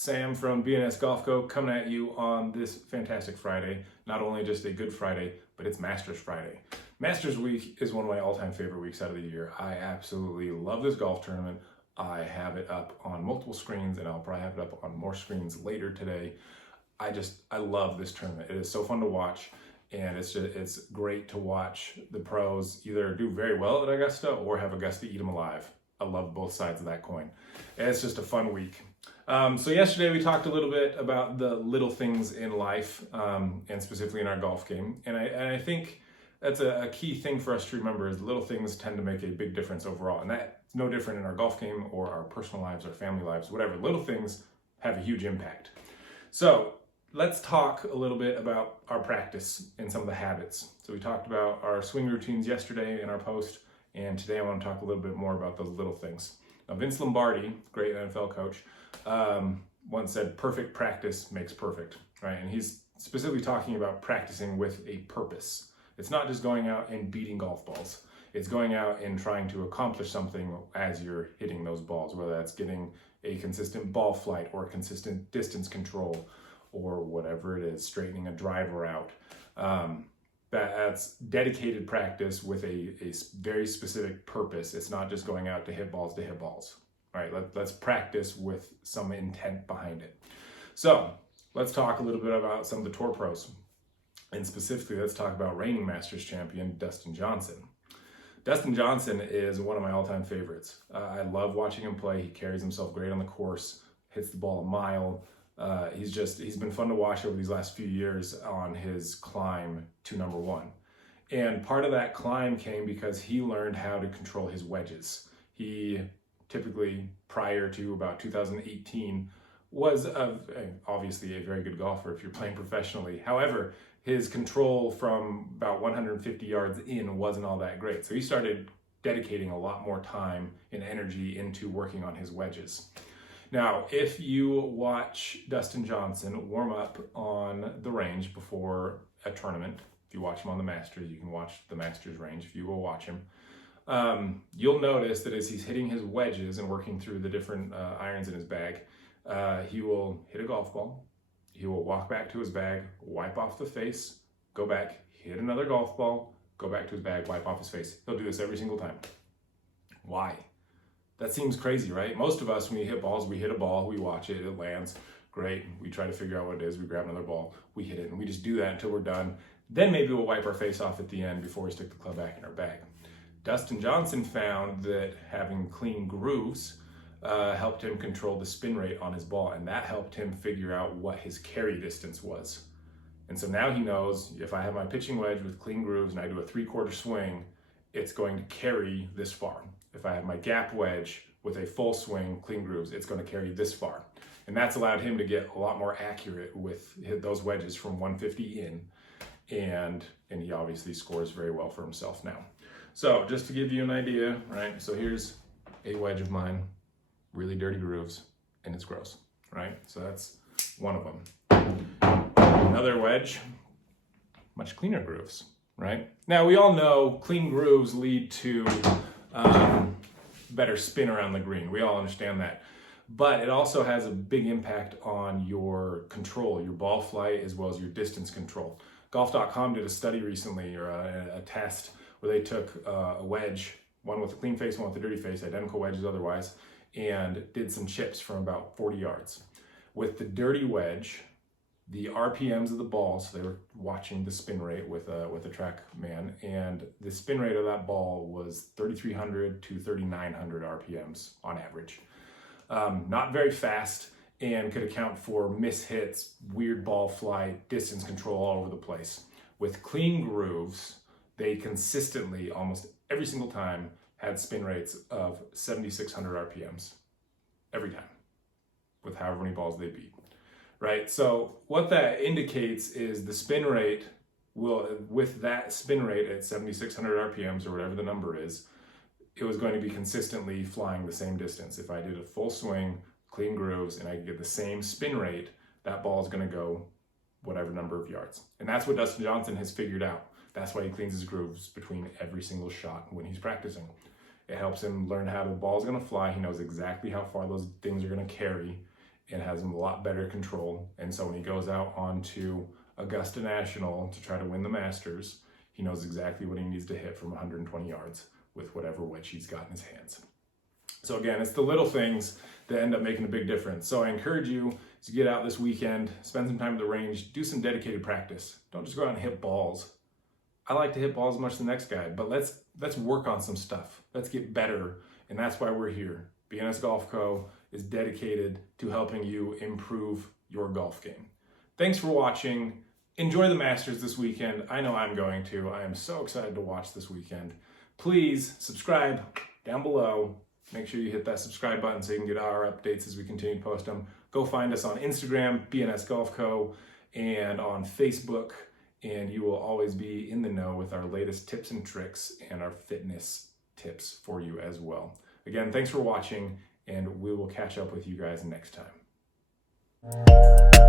Sam from BNS Golf Co. coming at you on this fantastic Friday. Not only just a good Friday, but it's Masters Friday. Masters Week is one of my all-time favorite weeks out of the year. I absolutely love this golf tournament. I have it up on multiple screens, and I'll probably have it up on more screens later today. I love this tournament. It is so fun to watch, and it's great to watch the pros either do very well at Augusta or have Augusta eat them alive. I love both sides of that coin. And it's just a fun week. So yesterday we talked a little bit about the little things in life, and specifically in our golf game. And I think that's a key thing for us to remember is little things tend to make a big difference overall. And that's no different in our golf game or our personal lives, our family lives, whatever. Little things have a huge impact. So let's talk a little bit about our practice and some of the habits. So we talked about our swing routines yesterday in our post, and today I want to talk a little bit more about those little things. Now, Vince Lombardi, great NFL coach, once said, perfect practice makes perfect, right? And he's specifically talking about practicing with a purpose. It's not just going out and beating golf balls. It's going out and trying to accomplish something as you're hitting those balls, whether that's getting a consistent ball flight or consistent distance control or whatever it is, straightening a driver out. That's dedicated practice with a very specific purpose. It's not just going out to hit balls, right? Let's practice with some intent behind it. So let's talk a little bit about some of the tour pros. And specifically, let's talk about reigning Masters champion, Dustin Johnson. Dustin Johnson is one of my all-time favorites. I love watching him play. He carries himself great on the course, hits the ball a mile. He's been fun to watch over these last few years on his climb to number one. And part of that climb came because he learned how to control his wedges. He typically, prior to about 2018, was obviously a very good golfer if you're playing professionally. However, his control from about 150 yards in wasn't all that great. So he started dedicating a lot more time and energy into working on his wedges. Now, if you watch Dustin Johnson warm up on the range before a tournament, if you watch him on the Masters, you can watch the Masters range if you will watch him. You'll notice that as he's hitting his wedges and working through the different irons in his bag, he will hit a golf ball. He will walk back to his bag, wipe off the face, go back, hit another golf ball, go back to his bag, wipe off his face. He'll do this every single time. Why? That seems crazy, right? Most of us, when we hit balls, we hit a ball, we watch it, it lands, great. We try to figure out what it is, we grab another ball, we hit it, and we just do that until we're done. Then maybe we'll wipe our face off at the end before we stick the club back in our bag. Dustin Johnson found that having clean grooves helped him control the spin rate on his ball, and that helped him figure out what his carry distance was. And so now he knows if I have my pitching wedge with clean grooves and I do a 3/4 swing, it's going to carry this far. If I have my gap wedge with a full swing, clean grooves, it's going to carry this far. And that's allowed him to get a lot more accurate with those wedges from 150 in. And he obviously scores very well for himself now. So just to give you an idea, right? So here's a wedge of mine, really dirty grooves, and it's gross, right? So that's one of them. Another wedge, much cleaner grooves, right? Now we all know clean grooves lead to better spin around the green. We all understand that. But it also has a big impact on your control, your ball flight, as well as your distance control. Golf.com did a study recently, or a test, where they took a wedge, one with a clean face, one with a dirty face, identical wedges otherwise, and did some chips from about 40 yards. With the dirty wedge, the RPMs of the ball, so they were watching the spin rate with a track man, and the spin rate of that ball was 3,300 to 3,900 RPMs on average. Not very fast, and could account for mishits, weird ball flight, distance control all over the place. With clean grooves, they consistently, almost every single time, had spin rates of 7,600 RPMs every time, with however many balls they beat. Right, so what that indicates is the spin rate will, with that spin rate at 7,600 RPMs or whatever the number is, it was going to be consistently flying the same distance. If I did a full swing, clean grooves, and I could get the same spin rate, that ball is going to go whatever number of yards. And that's what Dustin Johnson has figured out. That's why he cleans his grooves between every single shot when he's practicing. It helps him learn how the ball is going to fly. He knows exactly how far those things are going to carry. and has a lot better control. And so when he goes out onto Augusta National to try to win the Masters, he knows exactly what he needs to hit from 120 yards with whatever wedge he's got in his hands. So again, it's the little things that end up making a big difference. So I encourage you to get out this weekend, spend some time at the range, do some dedicated practice. Don't just go out and hit balls. I like to hit balls as much as the next guy, but let's work on some stuff. Let's get better, and that's why we're here. BNS Golf Co. is dedicated to helping you improve your golf game. Thanks for watching. Enjoy the Masters this weekend. I know I'm going to. I am so excited to watch this weekend. Please subscribe down below. Make sure you hit that subscribe button so you can get our updates as we continue to post them. Go find us on Instagram, BNS Golf Co., and on Facebook, and you will always be in the know with our latest tips and tricks and our fitness tips for you as well. Again, thanks for watching, and we will catch up with you guys next time.